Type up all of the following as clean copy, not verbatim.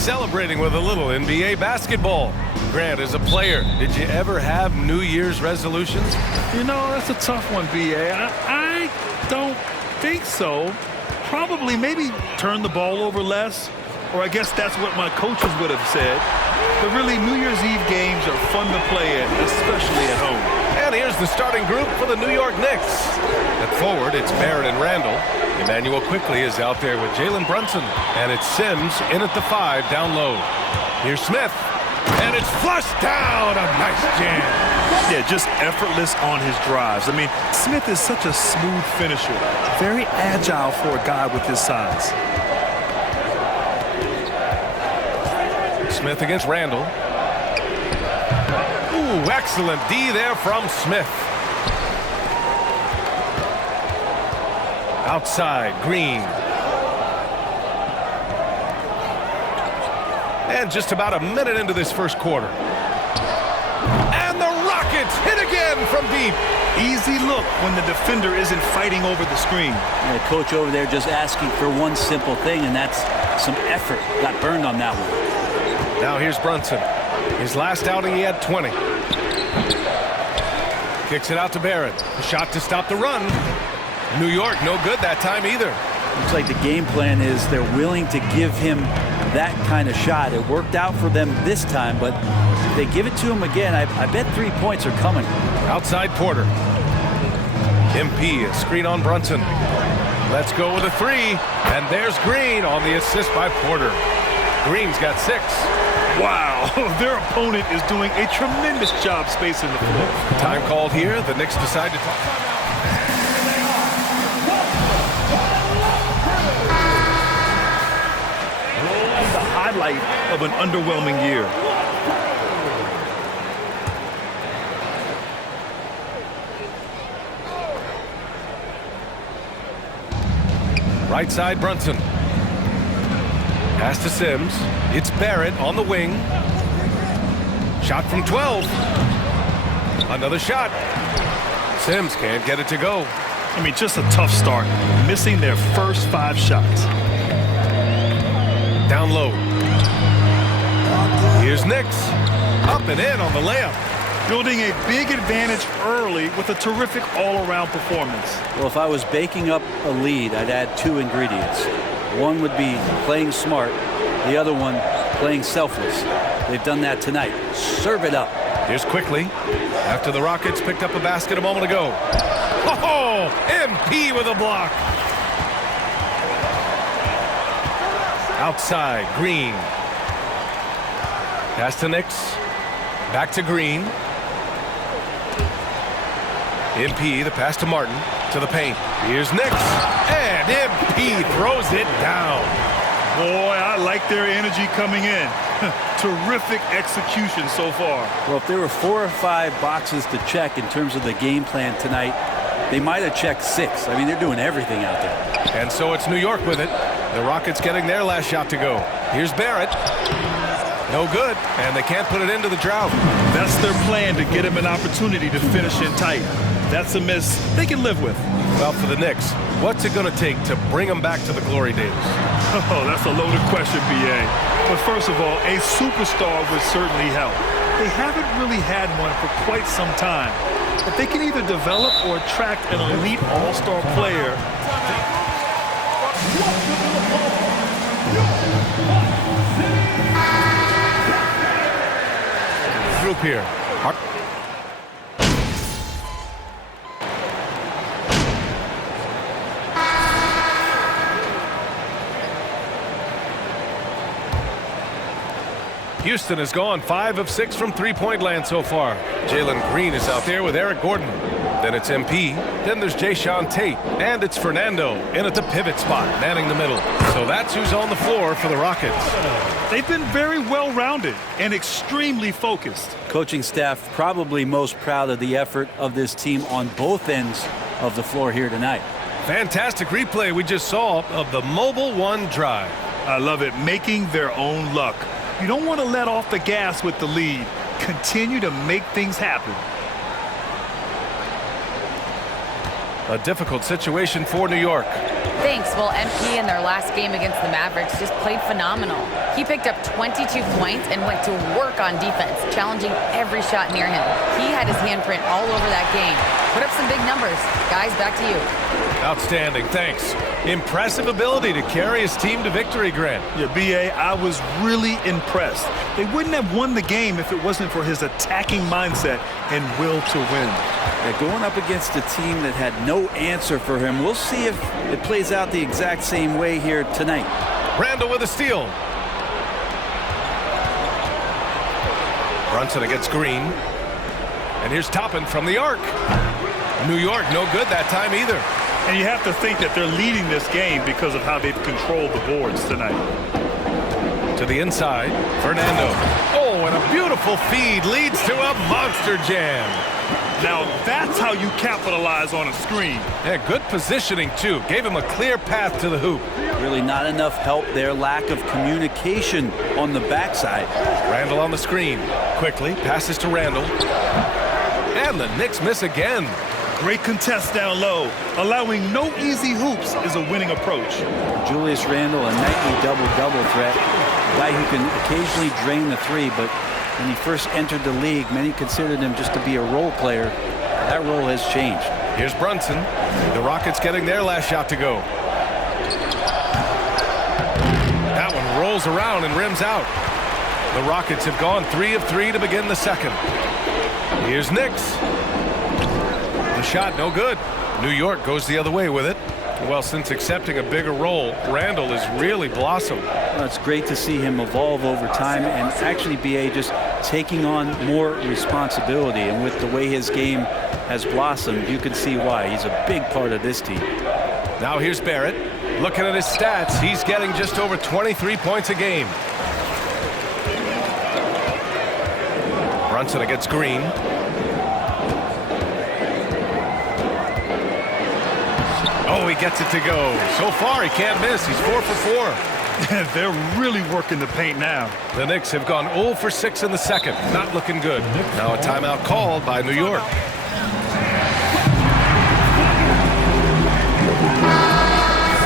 celebrating with a little NBA basketball. Grant, as a player, did you ever have New Year's resolutions? You know, that's a tough one, B.A. I don't think so. Probably maybe turn the ball over less, or I guess that's what my coaches would have said. But really, New Year's Eve games are fun to play in, especially at home. And here's the starting group for the New York Knicks. At forward, it's Barrett and Randall. Emmanuel quickly is out there with Jalen Brunson. And it's Sims in at the 5 down low. Here's Smith. And it's flushed down. A nice jam. Yeah, just effortless on his drives. I mean, Smith is such a smooth finisher. Very agile for a guy with his size. Smith against Randall. Ooh, excellent D there from Smith. Outside, Green. And just about a minute into this first quarter. And the Rockets hit again from deep. Easy look when the defender isn't fighting over the screen. And the coach over there just asking for one simple thing, and that's some effort. Got burned on that one. Now here's Brunson. His last outing, he had 20. Kicks it out to Barrett. A shot to stop the run. New York, no good that time either. Looks like the game plan is they're willing to give him that kind of shot. It worked out for them this time, but if they give it to him again, I bet 3 points are coming. Outside Porter. MP, a screen on Brunson. Let's go with a 3. And there's Green on the assist by Porter. Green's got 6. Wow, their opponent is doing a tremendous job spacing the floor. Time called here. The Knicks decide to talk. The highlight of an underwhelming year. Right side, Brunson. Pass to Sims. It's Barrett on the wing. Shot from 12. Another shot. Sims can't get it to go. I mean, just a tough start. Missing their first 5 shots. Down low. Here's Knicks. Up and in on the layup. Building a big advantage early with a terrific all-around performance. Well, if I was baking up a lead, I'd add 2 ingredients. One would be playing smart. The other one, playing selfless. They've done that tonight. Serve it up. Here's quickly. After the Rockets picked up a basket a moment ago. Oh, MP with a block. Outside, Green. Pass to Knicks. Back to Green. MP, the pass to Martin. To the paint. Here's Knicks. And MP throws it down. Boy, I like their energy coming in. Terrific execution so far. Well, if there were 4 or 5 boxes to check in terms of the game plan tonight, they might have checked 6. I mean, they're doing everything out there. And so it's New York with it. The Rockets getting their last shot to go. Here's Barrett. No good, and they can't put it into the drought. That's their plan, to get him an opportunity to finish in tight. That's a miss they can live with. Well, for the Knicks, what's it going to take to bring them back to the glory days? Oh, that's a loaded question, B.A. But first of all, a superstar would certainly help. They haven't really had one for quite some time. If they can either develop or attract an elite all-star player. Group here. Houston has gone 5 of 6 from three-point land so far. Jalen Green is out there with Eric Gordon. Then it's MP. Then there's Jayshawn Tate. And it's Fernando in at the pivot spot, manning the middle. So that's who's on the floor for the Rockets. They've been very well-rounded and extremely focused. Coaching staff probably most proud of the effort of this team on both ends of the floor here tonight. Fantastic replay we just saw of the Mobile One drive. I love it. Making their own luck. You don't want to let off the gas with the lead. Continue to make things happen. A difficult situation for New York. Thanks. Well, MP in their last game against the Mavericks just played phenomenal. He picked up 22 points and went to work on defense, challenging every shot near him. He had his handprint all over that game. Put up some big numbers. Guys, back to you. Outstanding, thanks. Impressive ability to carry his team to victory, Grant. Yeah, B.A., I was really impressed. They wouldn't have won the game if it wasn't for his attacking mindset and will to win. Yeah, going up against a team that had no answer for him. We'll see if it plays out the exact same way here tonight. Randall with a steal. Brunson against Green. And here's Toppin from the arc. New York, no good that time either. And you have to think that they're leading this game because of how they've controlled the boards tonight. To the inside, Fernando. Oh, and a beautiful feed leads to a monster jam. Now, that's how you capitalize on a screen. Yeah, good positioning, too. Gave him a clear path to the hoop. Really not enough help there. Lack of communication on the backside. Randall on the screen. Quickly passes to Randall. And the Knicks miss again. Great contest down low. Allowing no easy hoops is a winning approach. Julius Randle, a nightly double-double threat. A guy who can occasionally drain the three, but when he first entered the league, many considered him just to be a role player. That role has changed. Here's Brunson. The Rockets getting their last shot to go. That one rolls around and rims out. The Rockets have gone 3 of 3 to begin the second. Here's Knicks. The shot no good. New York goes the other way with it. Well, since accepting a bigger role, Randall has really blossomed. Well, it's great to see him evolve over time and actually B.A. just taking on more responsibility. And with the way his game has blossomed, you can see why. He's a big part of this team. Now here's Barrett. Looking at his stats, he's getting just over 23 points a game. Brunson against Green. Oh, he gets it to go. So far, he can't miss. He's 4 for 4. They're really working the paint now. The Knicks have gone 0 for 6 in the second. Not looking good. Now a timeout called by New York.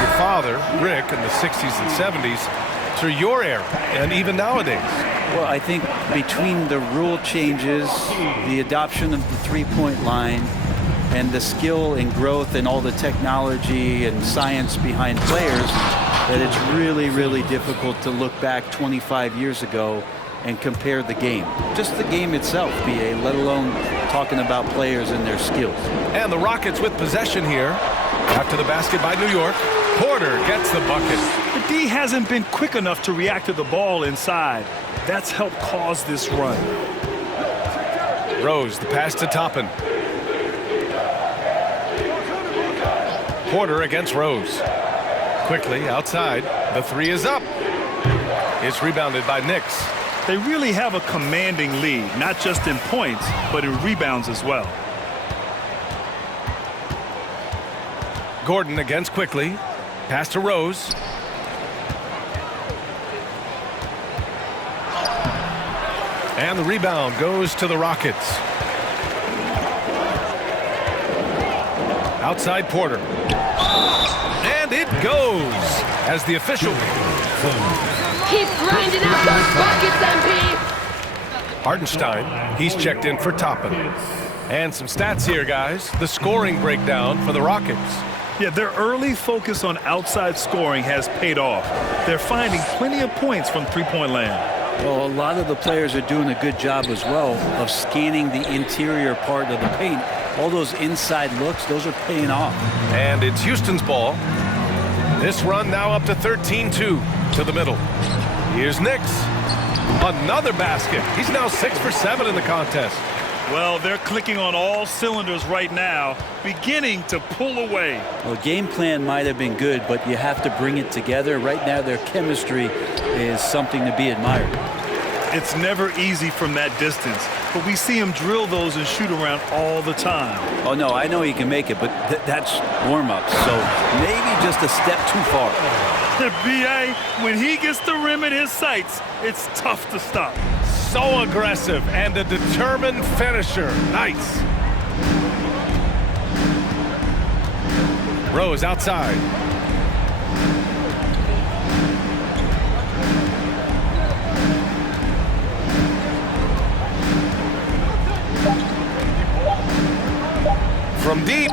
Your father, Rick, in the 60s and 70s, through your era, and even nowadays. Well, I think between the rule changes, the adoption of the three-point line, and the skill and growth and all the technology and science behind players, that it's really, really difficult to look back 25 years ago and compare the game. Just the game itself, B.A., let alone talking about players and their skills. And the Rockets with possession here. After the basket by New York. Porter gets the bucket. The D hasn't been quick enough to react to the ball inside. That's helped cause this run. Rose, the pass to Toppin. Porter against Rose. Quickly outside. The three is up. It's rebounded by Knicks. They really have a commanding lead, not just in points, but in rebounds as well. Gordon against Quickly. Pass to Rose. And the rebound goes to the Rockets. Outside Porter. And it goes as the official. Keep grinding out those buckets, MP. Hartenstein, he's checked in for Toppin. And some stats here, guys. The scoring breakdown for the Rockets. Yeah, their early focus on outside scoring has paid off. They're finding plenty of points from three-point land. Well, a lot of the players are doing a good job as well of scanning the interior part of the paint. All those inside looks, those are paying off. And it's Houston's ball. This run now up to 13-2 to the middle. Here's Knicks. Another basket. He's now 6 for 7 in the contest. Well, they're clicking on all cylinders right now, beginning to pull away. Well, game plan might have been good, but you have to bring it together. Right now, their chemistry is something to be admired. It's never easy from that distance, but we see him drill those and shoot around all the time. Oh, no, I know he can make it, but that's warm-up, so maybe just a step too far. B.A., when he gets the rim in his sights, it's tough to stop. So aggressive and a determined finisher. Nice. Rose outside. from deep.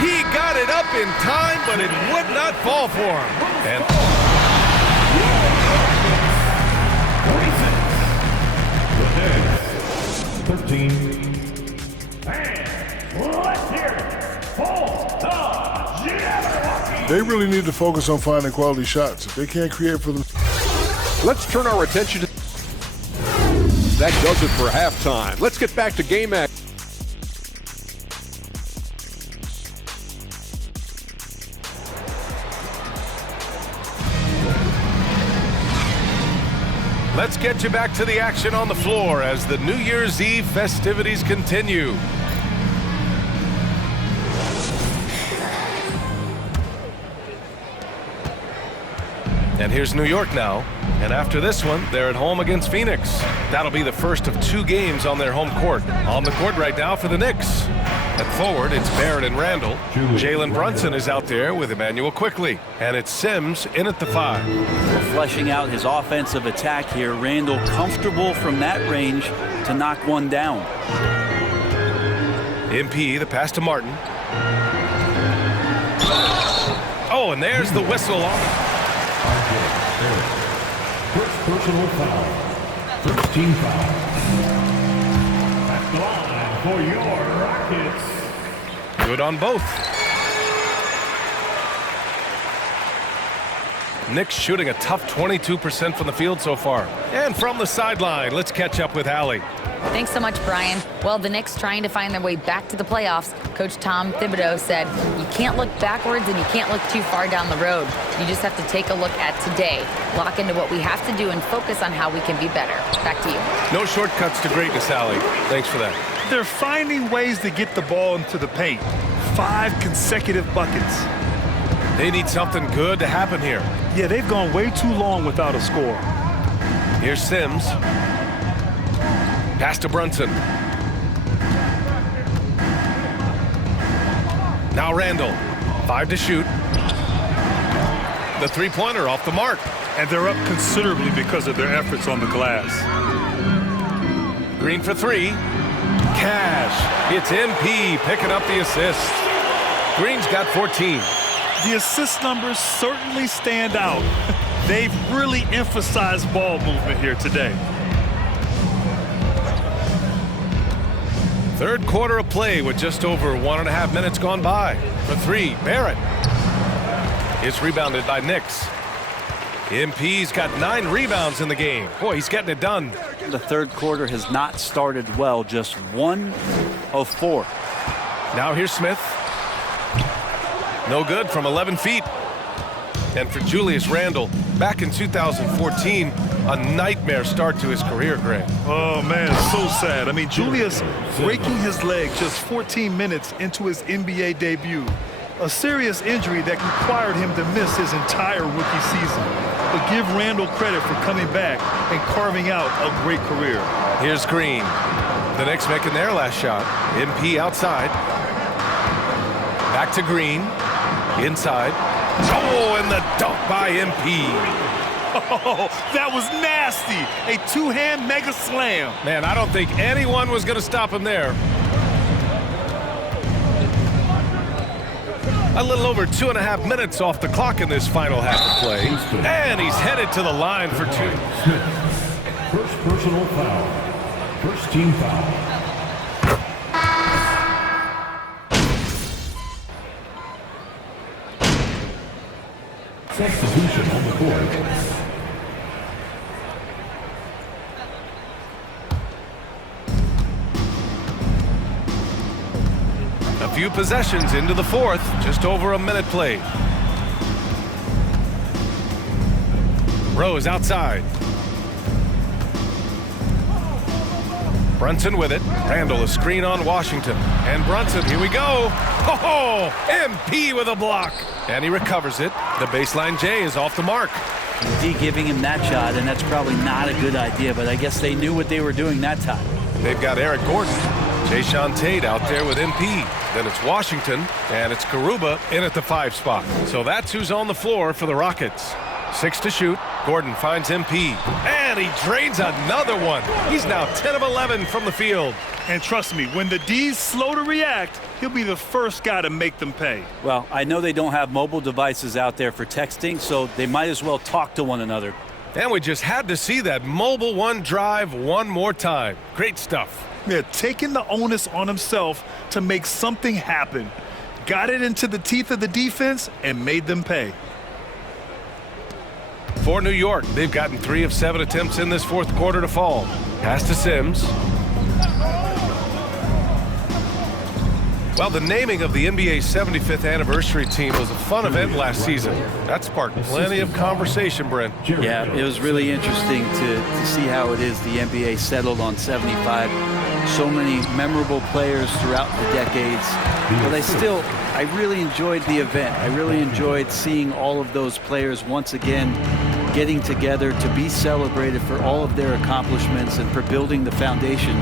He got it up in time, but it would not fall for him. And 13. And let's hear it for the Jabberwocky. They really need to focus on finding quality shots. If they can't create for them. Let's turn our attention to... That does it for halftime. Let's get back to game action. let's get you back to the action on the floor as the New Year's Eve festivities continue. And here's New York now. And after this one, they're at home against Phoenix. That'll be the first of 2 games on their home court. On the court right now for the Knicks. At forward, it's Barrett and Randall. Jalen Brunson is out there with Emmanuel Quickly. And it's Sims in at the 5. Fleshing out his offensive attack here. Randall comfortable from that range to knock one down. MP, the pass to Martin. Oh, and there's the whistle on. First personal foul. First team foul. At the line for your Rockets. Good on both. Knicks shooting a tough 22% from the field so far. And from the sideline, let's catch up with Allie. Thanks so much, Brian. Well, the Knicks trying to find their way back to the playoffs. Coach Tom Thibodeau said, you can't look backwards and you can't look too far down the road. You just have to take a look at today, lock into what we have to do, and focus on how we can be better. Back to you. No shortcuts to greatness, Allie. Thanks for that. They're finding ways to get the ball into the paint. 5 consecutive buckets. They need something good to happen here. Yeah, they've gone way too long without a score. Here's Sims. Pass to Brunson. Now Randall. 5 to shoot. The three-pointer off the mark. And they're up considerably because of their efforts on the glass. Green for 3. Cash. It's MP picking up the assist. Green's got 14. The assist numbers certainly stand out. They've really emphasized ball movement here today. Third quarter of play with just over 1.5 minutes gone by. For 3, Barrett. It's rebounded by Knicks. MP's got 9 rebounds in the game. Boy, he's getting it done. The third quarter has not started well, just 1 of 4. Now here's Smith. No good from 11 feet. And for Julius Randle, back in 2014, a nightmare start to his career, Greg. Oh, man, so sad. I mean, Julius breaking his leg just 14 minutes into his NBA debut. A serious injury that required him to miss his entire rookie season. But give Randall credit for coming back and carving out a great career. Here's Green. The Knicks making their last shot. MP outside. Back to Green. Inside. Oh, and the dunk by MP. Oh, that was nasty. A 2-hand mega slam. Man, I don't think anyone was going to stop him there. A little over 2.5 minutes off the clock in this final half of play. And he's headed to the line for 2. First personal foul. First team foul. Substitution on the court. A few possessions into the fourth, just over a minute played. Rose outside. Brunson with it. Randall a screen on Washington. And Brunson, here we go. Oh, MP with a block. And he recovers it. The baseline J is off the mark. D giving him that shot, and that's probably not a good idea, but I guess they knew what they were doing that time. They've got Eric Gordon. Jayshawn Tate out there with MP. Then it's Washington, and it's Garuba in at the 5 spot. So that's who's on the floor for the Rockets. 6 to shoot. Gordon finds MP. And he drains another one. He's now 10 of 11 from the field. And trust me, when the D's slow to react, he'll be the first guy to make them pay. Well, I know they don't have mobile devices out there for texting, so they might as well talk to one another. And we just had to see that mobile one drive one more time. Great stuff. Yeah, taking the onus on himself to make something happen. Got it into the teeth of the defense and made them pay. For New York, they've gotten 3 of 7 attempts in this fourth quarter to fall. Pass to Sims. Well, the naming of the NBA's 75th anniversary team was a fun event last season. That sparked plenty of conversation, Brent. Yeah, it was really interesting to see how it is the NBA settled on 75. So many memorable players throughout the decades. But I really enjoyed the event. I really enjoyed seeing all of those players once again getting together to be celebrated for all of their accomplishments and for building the foundation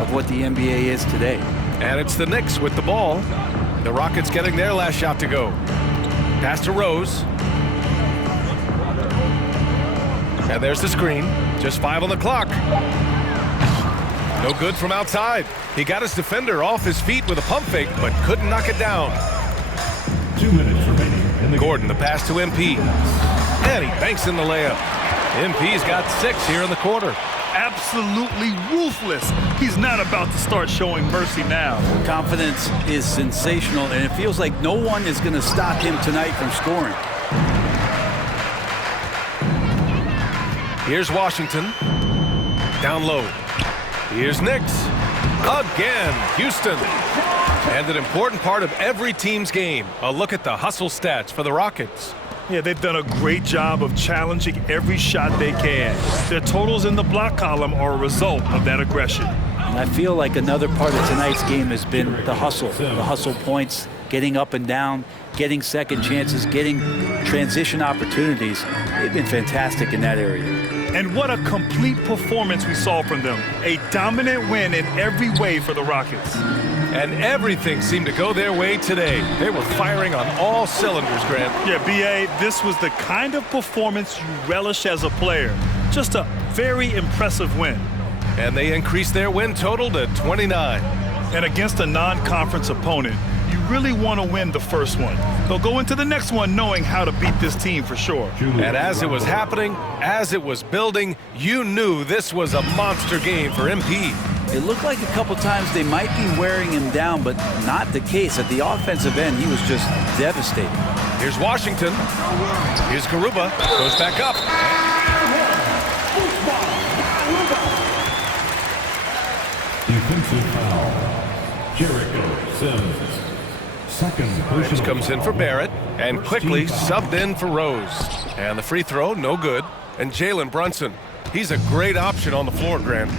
of what the NBA is today. And it's the Knicks with the ball. The Rockets getting their last shot to go. Pass to Rose. And there's the screen. Just 5 on the clock. No good from outside. He got his defender off his feet with a pump fake, but couldn't knock it down. 2 minutes remaining. Gordon, the pass to MP. And he banks in the layup. MP's got 6 here in the quarter. Absolutely ruthless. He's not about to start showing mercy now. Confidence is sensational, and it feels like no one is going to stop him tonight from scoring. Here's Washington. Down low. Here's Knicks. Again, Houston. And an important part of every team's game. A look at the hustle stats for the Rockets. Yeah, they've done a great job of challenging every shot they can. Their totals in the block column are a result of that aggression. And I feel like another part of tonight's game has been the hustle points, getting up and down, getting second chances, getting transition opportunities. They've been fantastic in that area. And what a complete performance we saw from them. A dominant win in every way for the Rockets. And everything seemed to go their way today. They were firing on all cylinders, Grant. Yeah, B.A., this was the kind of performance you relish as a player. Just a very impressive win. And they increased their win total to 29. And against a non-conference opponent, you really want to win the first one. They'll go into the next one knowing how to beat this team for sure. And as it was happening, as it was building, you knew this was a monster game for MP. It looked like a couple times they might be wearing him down, but not the case. At the offensive end, he was just devastating. Here's Washington. Here's Garuba. Goes back up. Defensive foul. Jericho Sims. Second personal Comes in for Barrett and quickly subbed in for Rose. And the free throw, no good. And Jalen Brunson. He's a great option on the floor, Grant.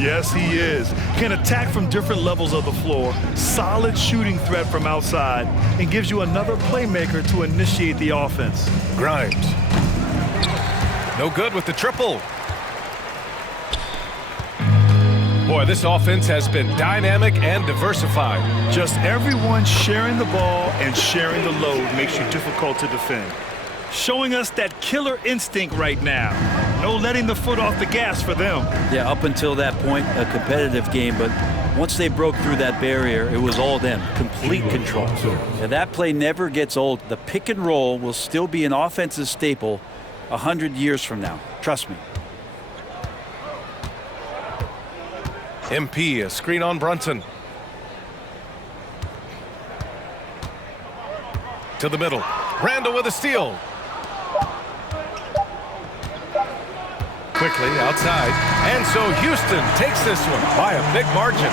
Yes, he is. Can attack from different levels of the floor. Solid shooting threat from outside. And gives you another playmaker to initiate the offense. Grimes. No good with the triple. Boy, this offense has been dynamic and diversified. Just everyone sharing the ball and sharing the load makes you difficult to defend. Showing us that killer instinct right now. No letting the foot off the gas for them. Yeah, up until that point, a competitive game, but once they broke through that barrier, it was all them. Complete control. And that play never gets old. The pick and roll will still be an offensive staple 100 years from now. Trust me. MP, a screen on Brunson. To the middle. Randall with a steal. Quickly outside. And so Houston takes this one by a big margin.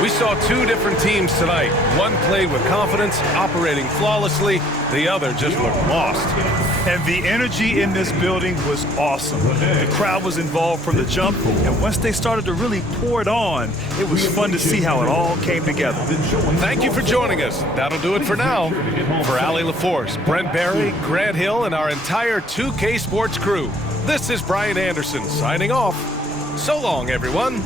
We saw 2 different teams tonight. One played with confidence, operating flawlessly. The other just looked lost. And the energy in this building was awesome. The crowd was involved from the jump, and once they started to really pour it on, it was fun to see how it all came together. Thank you for joining us. That'll do it for now. For Allie LaForce, Brent Barry, Grant Hill, and our entire 2K Sports crew, this is Brian Anderson signing off. So long, everyone.